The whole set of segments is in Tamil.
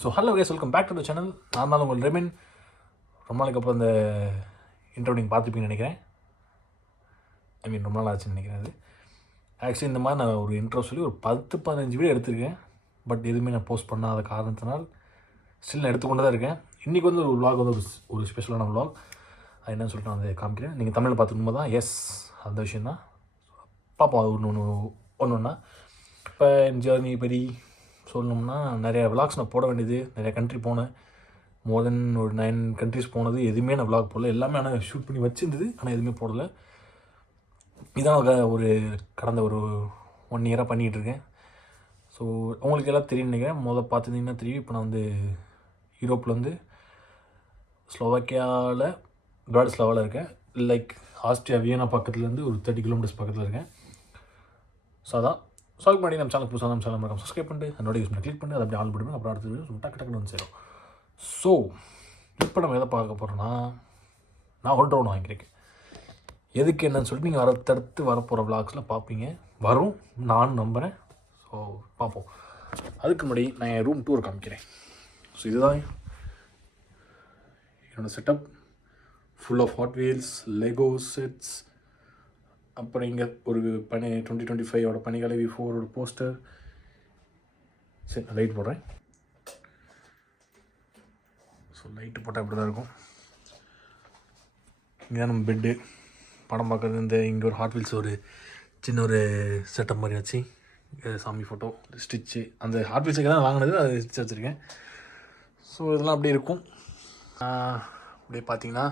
So hello guys, welcome back to the channel. நான் தான் உங்கள் ரெமின். ரொம்ப நாளைக்கு அப்புறம் இந்த இன்ட்ரோ நீங்கள் பார்த்துப்பீங்கன்னு நினைக்கிறேன். ரொம்ப நாள் ஆச்சுன்னு நினைக்கிறேன். அது ஆக்சுவலி இந்த மாதிரி நான் ஒரு இன்ட்ரோ சொல்லி ஒரு 10-15 வீடியோ எடுத்திருக்கேன். பட் எதுவுமே நான் போஸ்ட் பண்ணாத காரணத்தினால் ஸ்டில் நான் எடுத்துக்கொண்டு தான் இருக்கேன். இன்றைக்கி வந்து ஒரு vlog வந்து ஒரு ஸ்பெஷலான vlog. அது என்னன்னு சொல்லிட்டு நான் அதை காமிக்கிறேன். நீங்கள் தமிழில் பார்த்துக்கும்போது தான் எஸ் அந்த விஷயந்தான் பார்ப்போம். அது ஒன்று ஒன்றா இப்போ ஜேர்னி பற்றி சொல்லணும்னா நிறையா விளாக்ஸ் நான் போட வேண்டியது, நிறையா கண்ட்ரி போனேன். மோர் தென் ஒரு 9 கண்ட்ரிஸ் போனது. எதுவுமே நான் விளாக் போடல. எல்லாமே ஆனால் ஷூட் பண்ணி வச்சுருந்தது, ஆனால் எதுவுமே போடலை. இதான் ஒரு கடந்த ஒரு 1 இயராக பண்ணிகிட்ருக்கேன். ஸோ உங்களுக்கு எல்லாம் தெரியும்னு நினைக்கிறேன். பார்த்துருந்தீங்கன்னா தெரியும். இப்போ நான் வந்து யூரோப்பில் வந்து ஸ்லோவாக்கியாவில் பிராட்டிஸ்லாவாவில் இருக்கேன். லைக் ஆஸ்ட்ரியா வியனா பக்கத்துலேருந்து ஒரு 30 கிலோமீட்டர்ஸ் பக்கத்தில் இருக்கேன். ஸோ அதான் சால்வ் பண்ணி நம்ம சேனல் புதுசாக நம்ம சேனல் மறக்காம சப்ஸ்கிரைப் பண்ணிட்டு நோட்டிஃபிகேஷன் பண்ணி கிளிக் பண்ணி அதை அப்படி ஆள் போடுவேன். அப்புறம் அடுத்தது டக்குன்னு வந்து சேரும். ஸோ இப்போ நம்ம எதை பார்க்க போகிறோன்னா, நான் ஒரு ட்ரோன் வாங்கியிருக்கேன். எதுக்கு என்னன்னு சொல்லிட்டு நீங்கள் அடுத்தடுத்து வரப்போகிற விளாக்ஸில் பார்ப்பீங்க. வரும் நான் நம்புகிறேன். ஸோ பார்ப்போம். அதுக்கு முன்னாடி நான் என் ரூம் டூர் காமிக்கிறேன். ஸோ இதுதான் என்னோடய setup. Full of Hot Wheels, Lego sets. அப்புறம் இங்கே ஒரு 2025 பனிகால V4 போஸ்டர். சரி, நான் லைட் போடுறேன். ஸோ லைட்டு போட்டால் இப்படி தான் இருக்கும். இங்கே தான் நம்ம பெட்டு, படம் பார்க்குறது. இந்த இங்கே ஒரு ஹாட் வீல்ஸ் ஒரு சின்ன ஒரு செட்டப் மாதிரி வச்சு சாமி ஃபோட்டோ, ஸ்டிச்சு. அந்த ஹாட் வீல்ஸுக்கு தான் வாங்கினது, அது ஸ்டிச் வச்சுருக்கேன். ஸோ இதெல்லாம் அப்படியே இருக்கும். அப்படியே பார்த்தீங்கன்னா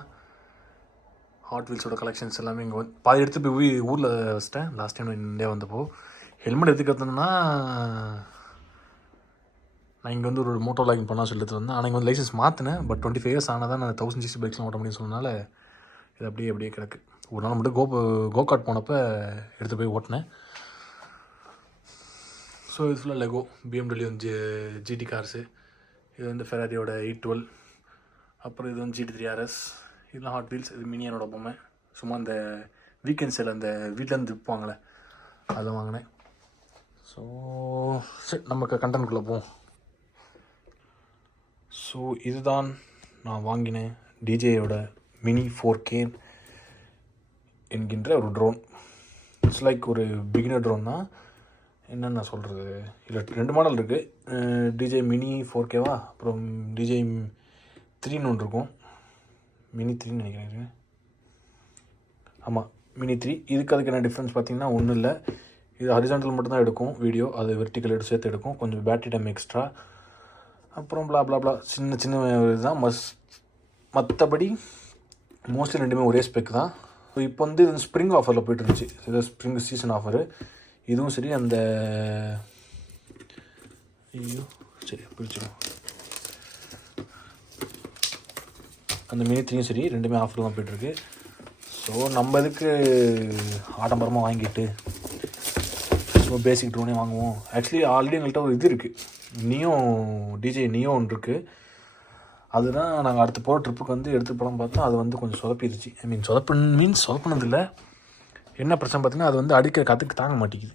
ஹாட் வீல்ஸோட கலெக்ஷன்ஸ் எல்லாமே இங்கே வந்து பாதி எடுத்து போய் ஊரில் வச்சிட்டேன். லாஸ்ட் டைம் இந்தியா வந்தப்போ ஹெல்மெட் எடுத்துக்கிறதுனா நான் இங்கே வந்து ஒரு மோட்டோ லாகிங் பண்ணால் சொல்லிட்டு வந்தேன். ஆனால் இங்கே வந்து லைசன்ஸ் மாற்றினேன். பட் 25 இயர்ஸ் ஆனால் தான் நான் 1000cc பைக்ஸ்லாம் ஓட்ட முடியும்னு சொன்னனால இது அப்படியே கிடக்கு. ஒரு நாள் மட்டும் கோகார்ட் போனப்போ எடுத்து போய் ஓட்டினேன். ஸோ இது ஃபுல்லாக லெகோ, BMW GT கார்ஸு. இது வந்து ஃபெராரியோட 812. அப்புறம் இது வந்து GT3 RS. இதெல்லாம் ஹாட் வீல்ஸ். இது மினியனோட பொம்மை. சும்மா அந்த வீக்கெண்ட்ஸில் அந்த வீட்டிலேருந்து விற்பாங்களே, அதை வாங்கினேன். ஸோ சரி, நமக்கு கண்டென்ட்குள்ளே போவோம். ஸோ இதுதான் நான் வாங்கினேன் டிஜேயோட மினி 4K என்கின்ற ஒரு ட்ரோன். இட்ஸ் லைக் ஒரு பிகினர் ட்ரோன் தான். என்னென்னு நான் சொல்கிறது, இல்லை 2 மாடல் இருக்குது. டிஜே மினி 4Kவா, அப்புறம் டிஜே 3ன்னு ஒன்று இருக்கும். மினி 3ன்னு நினைக்கிறேன். ஆமாம், மினி 3. அதுக்கு என்ன டிஃப்ரென்ஸ் பார்த்தீங்கன்னா ஒன்றும் இல்லை. இது ஹரிசாண்டல் மட்டும்தான் எடுக்கும் வீடியோ, அது வெர்டிக்கல் எடுத்து சேர்த்து எடுக்கும். கொஞ்சம் பேட்டரி டைம் எக்ஸ்ட்ரா, அப்புறம் பிளா சின்ன இதுதான். மற்றபடி மோஸ்ட்லி ரெண்டுமே ஒரே ஸ்பெக் தான். ஸோ இப்போ வந்து இது ஸ்ப்ரிங் ஆஃபரில் போய்ட்டு இருந்துச்சு. இது ஸ்ப்ரிங் சீசன் ஆஃபரு. இதுவும் சரி, அந்த சரி பிடிச்சிடும். அந்த மினி 3யும் சரி, ரெண்டுமே ஆஃபர் தான் போய்ட்டுருக்கு. ஸோ நம்ம இதுக்கு ஆடம்பரமாக வாங்கிட்டு ஸோ பேசிக் ட்ரோனே வாங்குவோம். ஆக்சுவலி ஆல்ரெடி எங்கள்கிட்ட ஒரு இது இருக்குது, டிஜே நியோ ஒன்று இருக்குது. அதுதான் நாங்கள் அடுத்து போகிற ட்ரிப்புக்கு வந்து எடுத்து படம் பார்த்தா அது வந்து கொஞ்சம் சொதப்பிடுச்சு. சொதப்பினதில்லை. என்ன பிரச்சனை பார்த்தீங்கன்னா, அது வந்து அடிக்கிற காற்றுக்கு தாங்க மாட்டேங்குது.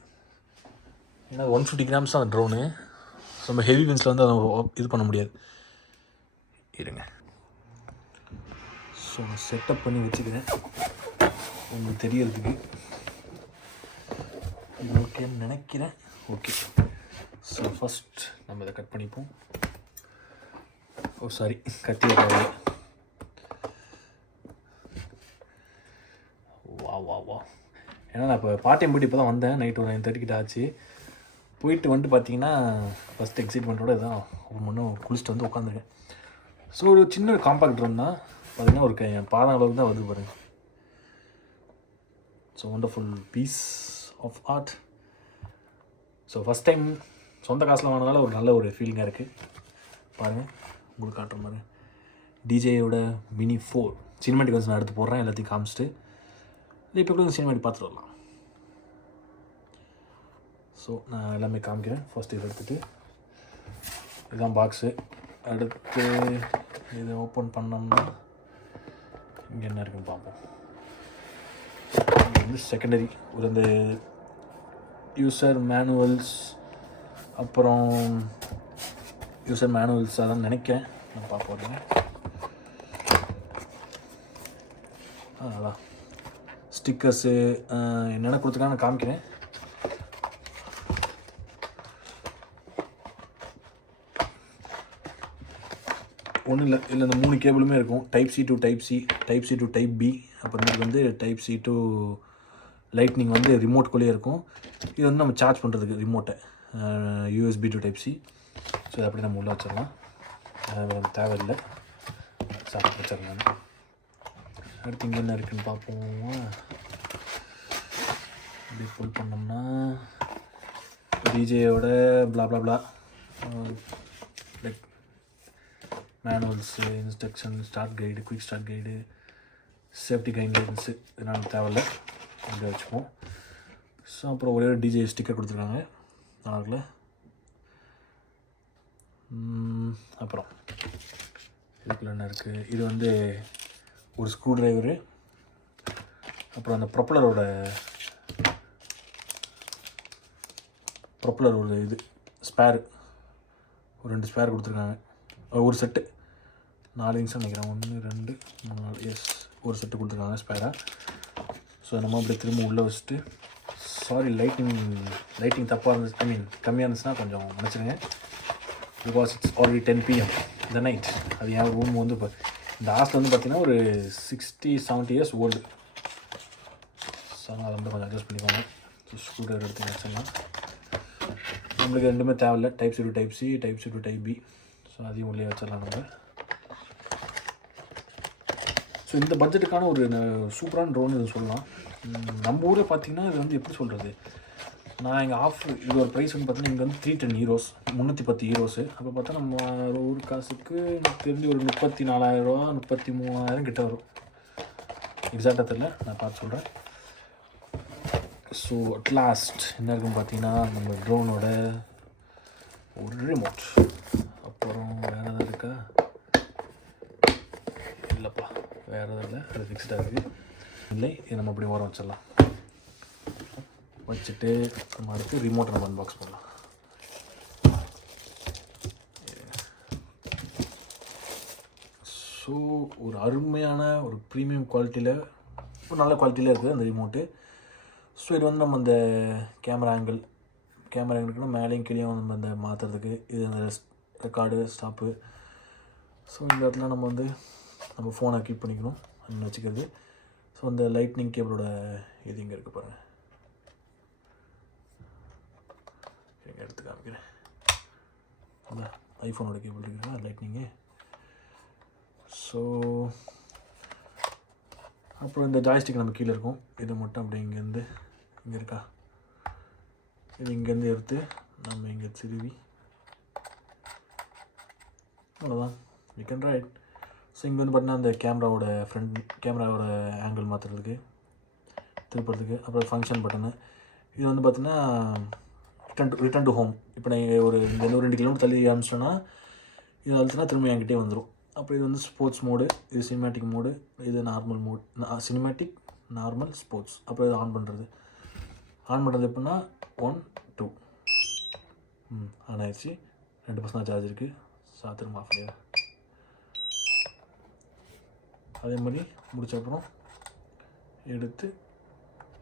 ஏன்னா 150 கிராம்ஸ் தான் அந்த ட்ரோனு. நம்ம ஹெவி வின்ஸில் வந்து அதை இது பண்ண முடியாது. இருங்க, ஸோ நான் செட்டப் பண்ணி வச்சுக்கிறேன் உங்களுக்கு தெரியறதுக்கு. ஓகேன்னு நினைக்கிறேன். ஓகே, ஸோ ஃபஸ்ட் நம்ம இதை கட் பண்ணிப்போம். சாரி, கத்தி வைக்காது. வா ஏன்னா நான் இப்போ பார்ட்-டைம் போய்ட்டு இப்போ தான் வந்தேன். நைட்டு ஒரு 9:30 கிட்ட ஆச்சு. போயிட்டு வந்துட்டு பார்த்தீங்கன்னா ஃபஸ்ட் எக்ஸைட்மெண்ட்டோட இதான் ஒரு மண்ணும் குளிச்சுட்டு வந்து உட்காந்துருக்கேன். ஸோ ஒரு சின்ன ஒரு காம்பாக்ட் ட்ரோன் தான். பார்த்தீங்கன்னா ஒரு பாதம் அளவுக்கு தான் வருது பாருங்கள். So wonderful piece of art. So first time சொந்த காசில் வாங்கினால ஒரு நல்ல ஒரு ஃபீலிங்காக இருக்குது. பாருங்கள், உங்களுக்கு காட்டுற மாதிரி டிஜேயோட மினி 4 சினிமேட்டிக் வந்து நான் எடுத்து போடுறேன். எல்லாத்தையும் காமிச்சிட்டு இப்போ கூட சினிமேட்டிக் பார்த்துட்டு வரலாம். ஸோ நான் எல்லாமே காமிக்கிறேன். ஃபஸ்ட்டு இதை எடுத்துகிட்டு, இதுதான் பாக்ஸு. அடுத்து இதை ஓப்பன் பண்ணோம்னா இங்கே என்ன இருக்குன்னு பார்ப்போம். இது வந்து செகண்டரி ஒரு இந்த யூசர் மேனுவல்ஸ், அப்புறம் யூசர் மேனுவல்ஸ் அதான் நினைக்கிறேன். நான் பார்ப்போம். அதான் ஸ்டிக்கர்ஸு என்னென்ன கொடுத்துருக்காங்க நான் காமிக்கிறேன். ஒன்றும் இல்லை, இல்லை இந்த 3 கேபிளுமே இருக்கும். Type C to type C, type C to type B, அப்புறமேட்டு வந்து டைப் சி டு லைட்னிங் வந்து ரிமோட்குள்ளேயே இருக்கும். இது வந்து நம்ம சார்ஜ் பண்ணுறதுக்கு ரிமோட்டை USB to type C. So இதை அப்படி நம்ம உள்ளே வச்சிடலாம், தேவையில்லை, சாப்பிட்டு வச்சிடலாம். அடுத்து இங்கே என்ன இருக்குதுன்னு பார்ப்போம். இப்படி ஃபுல் பண்ணோம்னா டிஜேயோட blah blah blah like manuals, instruction, start guide, quick start guide, safety guidelines, இதெல்லாம் தேவையில்லை, அப்படியே வச்சுப்போம். ஸோ அப்புறம் ஒரே ஒரு டிஜே ஸ்டிக்கர் கொடுத்துருக்காங்க, நல்லா. அப்புறம் இதுக்குள்ள என்ன இருக்குது, இது வந்து ஒரு ஸ்க்ரூ ட்ரைவரு, அப்புறம் அந்த ப்ரொப்பலர் ஒரு இது ஸ்பேரு, ஒரு 2 ஸ்பேர் கொடுத்துருக்காங்க. ஒரு செட்டு 4 இன்ச் நினைக்கிறேன், 1 2 3 4, எஸ், ஒரு செட்டு கொடுத்துருக்காங்க ஸ்பேராக. ஸோ நம்ம அப்படியே திரும்ப உள்ளே வச்சுட்டு, சாரி லைட்டிங் தப்பாக இருந்துச்சு, ஐ மீன் கம்மியாக இருந்துச்சுன்னா கொஞ்சம் நினச்சிடுங்க. பிகாஸ் இட்ஸ் ஆல்ரெடி 10 PM இந்த நைட். அது என் ரூம் வந்து இப்போ இந்த ஹாஸ்டல் வந்து பார்த்திங்கன்னா ஒரு 60-70 இயர்ஸ் ஓல்டு. ஸோ அதை வந்து கொஞ்சம் அட்ஜஸ்ட் பண்ணிக்கோங்க. ஸ்க்ரூ ட்ரைவர் எடுத்து வச்சிடலாம். நம்மளுக்கு ரெண்டுமே தேவையில்லை, type C to type C, type C to type B. So அதையும் உள்ளே வச்சிடலாம் நம்ம. ஸோ இந்த பட்ஜெட்டுக்கான ஒரு சூப்பரான ட்ரோன் இது சொல்லலாம். நம்ம ஊரில் பார்த்திங்கன்னா இது வந்து எப்படி சொல்கிறது, நான் எங்கள் இது ஒரு ப்ரைஸ் வந்து பார்த்தீங்கன்னா இங்கே வந்து 310 யூரோஸ், 310 யூரோஸு. அப்போ பார்த்தா நம்ம ஊர் காசுக்கு எனக்கு தெரிஞ்சு ஒரு 34,000 ரூபா 33,000 கிட்ட வரும். எக்ஸாக்டாக தெரியல, நான் பார்த்து சொல்கிறேன். ஸோ அட் லாஸ்ட் என்ன இருக்குன்னு பார்த்தீங்கன்னா நம்ம ட்ரோனோட ஒரு ரிமோட், அப்புறம் வேறு எதாவது இருக்கா, இல்லைப்பா வேறு எதாவது இல்லை, அது ஃபிக்ஸ்டாக இருக்குது. இல்லை, இது நம்ம அப்படி ஓரம் வச்சிடலாம். வச்சுட்டு நம்ம அடுத்து ரிமோட்டை நம்ம அன்பாக்ஸ் பண்ணலாம். ஸோ ஒரு அருமையான ஒரு ப்ரீமியம் குவாலிட்டியில், ஒரு நல்ல குவாலிட்டியில் இருக்குது அந்த ரிமோட்டு. ஸோ இது வந்து நம்ம அந்த கேமரா ஆங்கிள்க்குன்னா மேலேயும் கீழேயும் நம்ம அந்த மாற்றுறதுக்கு, இது அந்த ரெக்கார்டு ஸ்டாப்பு. ஸோ இந்த இடத்துல நம்ம வந்து நம்ம ஃபோனை கீப் பண்ணிக்கணும் அப்படின்னு வச்சுக்கிறது. ஸோ அந்த லைட்னிங் கேபிளோட இது இங்கே இருக்குது பாருங்கள், எடுத்து காமிக்கிறேன். அதான் ஐஃபோனோட கேபிள் இருக்குங்களா லைட்னிங்கு. ஸோ அப்புறம் இந்த ஜாய்ஸ்டிக் நம்ம கீழே இருக்கும், இது மட்டும் அப்படி இங்கேருந்து இங்கே இருக்கா, இது இங்கேருந்து எடுத்து நம்ம இங்கே திருவி, அவ்வளோதான், வி கேன் ரைட். ஸோ இங்கே வந்து பார்த்தீங்கன்னா அந்த கேமராவோட ஆங்கிள் மாற்றுறதுக்கு, திருப்புறதுக்கு, அப்புறம் ஃபங்க்ஷன் பட்டனு. இது வந்து பார்த்திங்கன்னா ரிட்டன் டு ஹோம். இப்போ நீங்கள் ஒரு 2 கிலோமீட்டர் தள்ளி ஆரம்பிச்சிட்டோன்னா இது அழுத்தினா திரும்ப என்கிட்டே வந்துடும். அப்புறம் இது வந்து ஸ்போர்ட்ஸ் மோடு, இது சினிமேட்டிக் மோடு, இது normal mode, cinematic, normal, sports. அப்புறம் இது ஆன் பண்ணுறது எப்படின்னா 1 2 ஆன் ஆயிடுச்சு. 2% சார்ஜ் இருக்குது. திரும்ப ஆஃப் பண்ணிடுறேன். அதே மாதிரி முடிச்ச அப்புறம் எடுத்து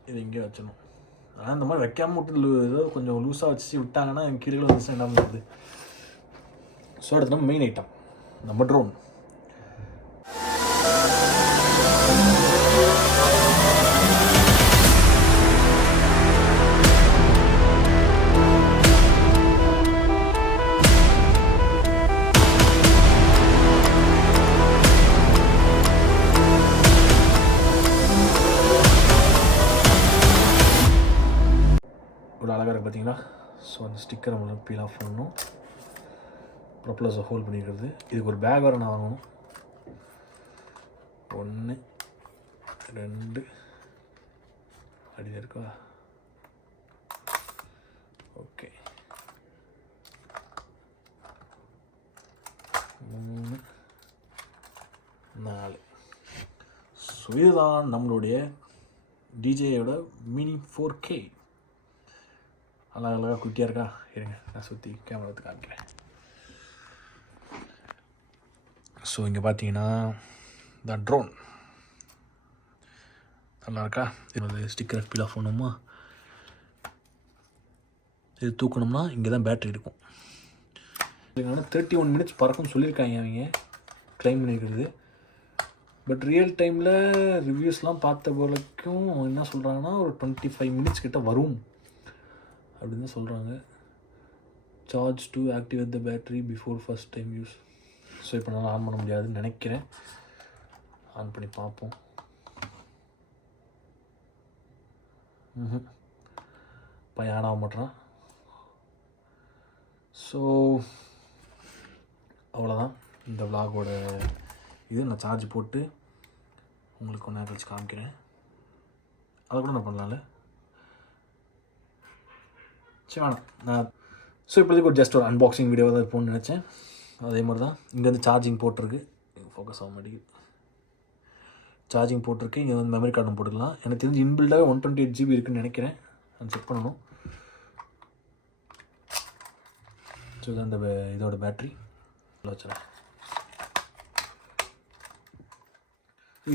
இது இங்கே வச்சிடணும். ஆனால் இந்த மாதிரி வைக்காமல் விட்டு ஏதோ கொஞ்சம் லூஸாக வச்சு விட்டாங்கன்னா கீழே வந்துச்சு என்ன பண்ணுறது. ஸோ அடுத்து நம்ம மெயின் ஐட்டம், நம்ம ட்ரோன். அழகாக இருக்குது பார்த்தீங்களா. ஸோ அந்த ஸ்டிக்கர் நம்ம பீல் ஆஃப் பண்ணணும். ப்ரொப்பலர்ஸை ஹோல்ட் பண்ணிக்கிறது. இதுக்கு ஒரு பேக் வேறு நான் வாங்கணும். 1 2 அடியில் இருக்கா, ஓகே, 3 4. ஸோ இதுதான் நம்மளுடைய டிஜேயோட மினி 4K. அழகாக குட்டியாக இருக்கா. இருங்க நான் சுற்றி கேமரா எடுத்து காமிக்கிறேன். ஸோ இங்கே பார்த்தீங்கன்னா த ட்ரோன் நல்லா இருக்கா? இது ஸ்டிக்கர் பீல் ஆஃப் பண்ணணுமா? இது தூக்கணும்னா இங்கே தான் பேட்ரி இருக்கும். 31 மினிட்ஸ் பறக்கும்னு சொல்லியிருக்காங்க அவங்க க்ளைம் பண்ணியிருக்கிறது. பட் ரியல் டைமில் ரிவ்யூஸ்லாம் பார்த்த வரைக்கும் என்ன சொல்கிறாங்கன்னா ஒரு 25 மினிட்ஸ் கிட்ட வரும் அப்படின்னு தான் சொல்கிறாங்க. Charge to activate the battery before first time use. So இப்போ நான் ஆன் பண்ண முடியாதுன்னு நினைக்கிறேன். ஆன் பண்ணி பார்ப்போம். பையன் ஆன் ஆக மாட்டேறான். ஸோ அவ்வளோதான் இந்த விலாகோட இது. நான் சார்ஜ் போட்டு உங்களுக்கு ஒன்றா கழிச்சு காமிக்கிறேன். அதை கூட நான் பண்ணலாம்ல. சரி வேணாம் நான். ஸோ இப்போதைக்கு ஒரு ஜஸ்ட் ஒரு அன்பாக்சிங் வீடியோ தான் இருப்போம்னு நினச்சேன். அதே மாதிரி தான் இங்கேருந்து சார்ஜிங் போட்டிருக்கு. ஃபோக்கஸ் ஆக மாட்டேங்குது. சார்ஜிங் போட்டிருக்கு. இங்கே வந்து மெமரி கார்டும் போட்டுக்கலாம். எனக்கு தெரிஞ்சு இன்பில்டாகவே 128 GB இருக்குதுன்னு நினைக்கிறேன். நான் செக் பண்ணணும். ஸோ இதான் இந்த இதோட பேட்ரி வச்சுறேன்.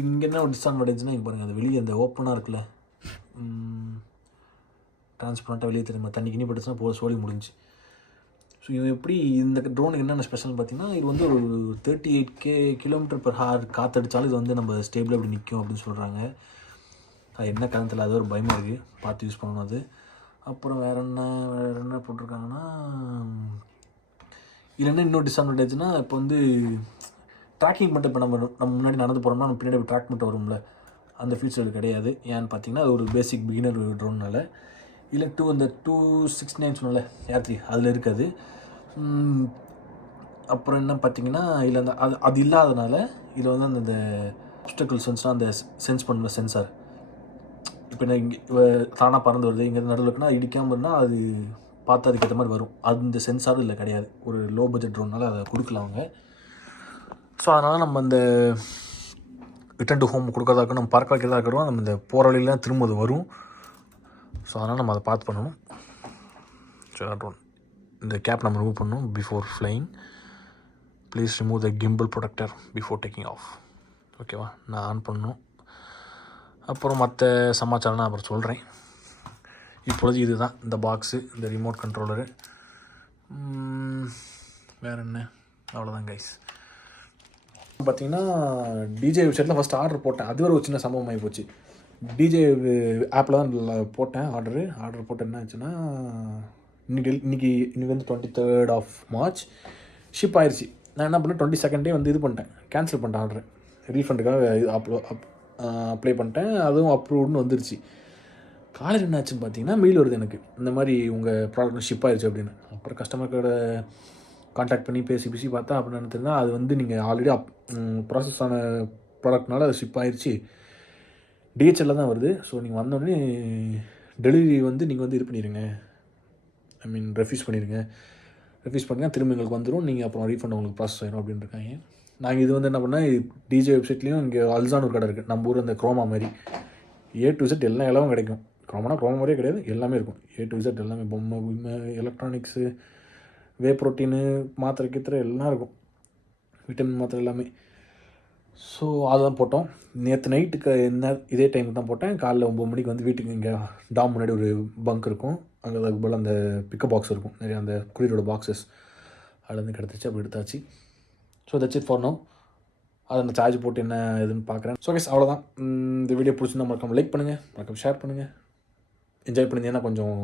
இங்கே என்ன ஒரு டிஸ்அட்வான்டேஜ்னால் இங்கே பாருங்கள், அது வெளியே அந்த ஓப்பனாக இருக்குல்ல, டிரான்ஸ்பரண்ட்டாக வெளியே தெரியுமா, தண்ணி கிண்ணி பட்டுச்சுன்னா போக சோழி முடிஞ்சு. ஸோ இது எப்படி இந்த ட்ரோனுக்கு என்னென்ன ஸ்பெஷல் பார்த்தீங்கன்னா, இது வந்து ஒரு 38 km/h காற்றடிச்சாலும் இது வந்து நம்ம ஸ்டேபிளாக இப்படி நிற்கும் அப்படின்னு சொல்கிறாங்க. அது என்ன காரணத்தில் அது ஒரு பயமாக இருக்குது, பார்த்து யூஸ் பண்ணணும் அது. அப்புறம் வேறு என்ன போட்டிருக்காங்கன்னா, இதில் என்ன இன்னொரு டிஸ்அட்வான்டேஜ்னால் இப்போ வந்து ட்ராக்கிங் மட்டும் இப்போ நம்ம முன்னாடி நடந்து போகிறோம்னா நம்ம பின்னாடி ட்ராக் மட்டும் வரும்ல, அந்த ஃபீச்சர் கிடையாது. ஏன்னு பார்த்தீங்கன்னா அது ஒரு பேசிக் பிகினர் ட்ரோன்னால. இல்லை அந்த 269 சொன்னல ஏர்3 அதில் இருக்காது. அப்புறம் என்ன பார்த்தீங்கன்னா இதில் அந்த அது இல்லாதனால இதில் வந்து அந்த ஆப்ஸ்டக்கிள் சென்ஸ்னால் அந்த சென்ஸ் பண்ணுற சென்சார், இப்போ என்ன இங்கே தானாக பறந்து வருது, இங்கே நடுவில் இருக்குன்னா இடிக்காமல் இருந்தால் அது பார்த்து அதுக்கேற்ற மாதிரி வரும். அது இந்த சென்சாரும் இல்லை கிடையாது. ஒரு லோ பட்ஜெட் ட்ரோன்னால அதை கொடுக்கல அவங்க. ஸோ அதனால் நம்ம இந்த ரிட்டன் டு ஹோம் கொடுக்கறதா இருக்கணும், நம்ம பறக்க வைக்கிறதா இருக்கிறோம், நம்ம இந்த போகிற வழியிலாம் திரும்ப அது வரும். ஸோ அதனால் நம்ம அதை பார்த்து பண்ணணும். ஸோ ட்ரோன் இந்த கேப் நம்ம ரிமூவ் பண்ணணும். Before flying please remove the gimbal protector before taking off. ஓகேவா, நான் ஆன் பண்ணணும். அப்புறம் மற்ற சமாச்சாரம் நான் அப்புறம் சொல்கிறேன். இப்பொழுது இது தான் இந்த பாக்ஸு, இந்த ரிமோட் கண்ட்ரோலரு. வேறு என்ன, அவ்வளோதான் கைஸ். பார்த்திங்கன்னா டிஜே வெப்சைட்டில் ஃபஸ்ட்டு ஆர்டர் போட்டேன். அது ஒரு சின்ன சம்பவம் ஆகி போச்சு. டிஜே ஆப்பில் தான் போட்டேன் ஆர்டர் போட்டு என்ன ஆச்சுன்னா, இன்றைக்கி வந்து 23rd March ஷிப் ஆயிடுச்சு. நான் என்ன பண்ணேன், 22nd வந்து இது பண்ணிட்டேன், கேன்சல் பண்ணிட்டேன் ஆர்டரு. ரீஃபண்டுக்காக அப்ளை பண்ணிட்டேன். அதுவும் அப்ரூவ்டுன்னு வந்துருச்சு. காலையில் என்ன ஆச்சுன்னு பார்த்தீங்கன்னா மெயில் வருது எனக்கு, இந்த மாதிரி உங்கள் ப்ராடக்ட் ஷிப் ஆயிடுச்சு அப்படின்னு. அப்புறம் கஸ்டமர் கேரை கான்டாக்ட் பண்ணி பேசி பார்த்தா அப்படின்னு தெரிஞ்சால் அது வந்து நீங்கள் ஆல்ரெடி ப்ராசஸ் ஆன ப்ராடக்ட்னால அது ஷிப் ஆயிடுச்சு, டிஹெச்எல்ல தான் வருது. ஸோ நீங்கள் வந்தோடனே டெலிவரி வந்து நீங்கள் வந்து இது பண்ணிடுங்க, ரெஃப்யூஸ் பண்ணிங்கன்னா திரும்ப எங்களுக்கு வந்துடும், நீங்கள் அப்புறம் ரீஃபண்ட் உங்களுக்கு ப்ராசஸ் ஆகிடும் அப்படின்னு இருக்காங்க. நாங்கள் இது வந்து என்ன பண்ணால் டிஜே வெப்சைட்லேயும் இங்கே அல்சான் ஒரு கடை இருக்குது, நம்ம ஊர் அந்த குரோமா மாதிரி A to Z எல்லா இடமும் கிடைக்கும். குரோமா மாதிரியே கிடையாது, எல்லாமே இருக்கும். A to Z எல்லாமே, பொம்மை எலக்ட்ரானிக்ஸு, வே ப்ரோட்டீனு, மாத்திரை கீத்திரை எல்லாம் இருக்கும், விட்டமின் மாத்திரை எல்லாமே. ஸோ அதுதான் போட்டோம். நேற்று நைட்டுக்கு இதே டைமுக்கு தான் போட்டேன். காலைல 9 மணிக்கு வந்து வீட்டுக்கு இங்கே டாம் முன்னாடி ஒரு பங்க் இருக்கும், அங்கே அதுக்கு போல் அந்த பிக்கப் பாக்ஸ் இருக்கும், நிறைய அந்த குரியரோட பாக்ஸஸ் அதுலேருந்து கிடச்சிச்சு, அப்படி எடுத்தாச்சு. So that's it for now. அதை அந்த சார்ஜ் போட்டு என்ன இதுன்னு பார்க்குறேன். ஸோ கைஸ் அவ்வளோதான். இந்த வீடியோ பிடிச்சிருந்தா மறக்காம லைக் பண்ணுங்கள், மறக்காம ஷேர் பண்ணுங்கள், என்ஜாய் பண்ணியிருந்தீங்கன்னா கொஞ்சம்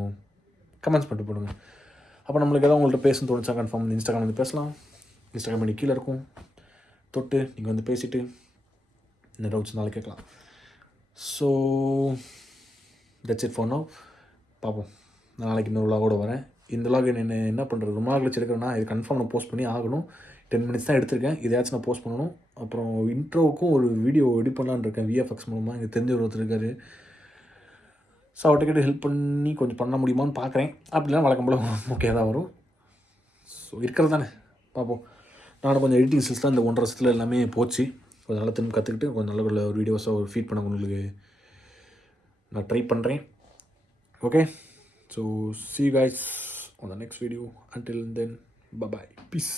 கமெண்ட்ஸ் பண்ணிட்டு போடுங்க. அப்போ நம்மளுக்கு எதாவது உங்கள்கிட்ட பேசணும்னு தோணுச்சா கன்ஃபார்ம் வந்து இன்ஸ்டாகிராம் வந்து பேசலாம். இன்ஸ்டாகிராம் பண்ணி கீழே இருக்கும், தொட்டு நீங்கள் வந்து பேசிவிட்டு இந்த டவுட்ஸ் நாளைக்கு கேட்கலாம். So that's it for now. பார்ப்போம், நான் நாளைக்கு இந்த விலாகோடு வரேன். இந்த விலாக் என்ன பண்ணுறது, ரொம்ப நாள் கழிச்சு எடுக்கிறேன்னா இது கன்ஃபார்ம் நான் போஸ்ட் பண்ணி ஆகணும். 10 minutes தான் எடுத்திருக்கேன், இதையாச்சும் நான் போஸ்ட் பண்ணணும். அப்புறம் இன்ட்ரோவுக்கும் ஒரு வீடியோ எடிட் பண்ணலான்னு இருக்கேன், VFX மூலமாக. இங்கே தெரிஞ்ச ஒருத்தர் இருக்கார், ஸோ அவர்கிட்ட ஹெல்ப் பண்ணி கொஞ்சம் பண்ண முடியுமான்னு பார்க்குறேன். அப்படிலாம் வழக்கம் போல் ஓகே தான் வரும். ஸோ இருக்கிறது தானே, பார்ப்போம். நானும் கொஞ்சம் எடிட்டிங் ஸ்கில்ஸ் தான் இந்த 1.5 வருஷத்தில் எல்லாமே போச்சு. கொஞ்சம் நல்லா திரும்ப கற்றுக்கிட்டு கொஞ்சம் நல்ல ஒரு வீடியோஸாக ஒரு ஃபீட் பண்ண உங்களுக்கு நான் ட்ரை பண்ணுறேன். Okay, so see you guys on the next video. Until then, bye bye, peace.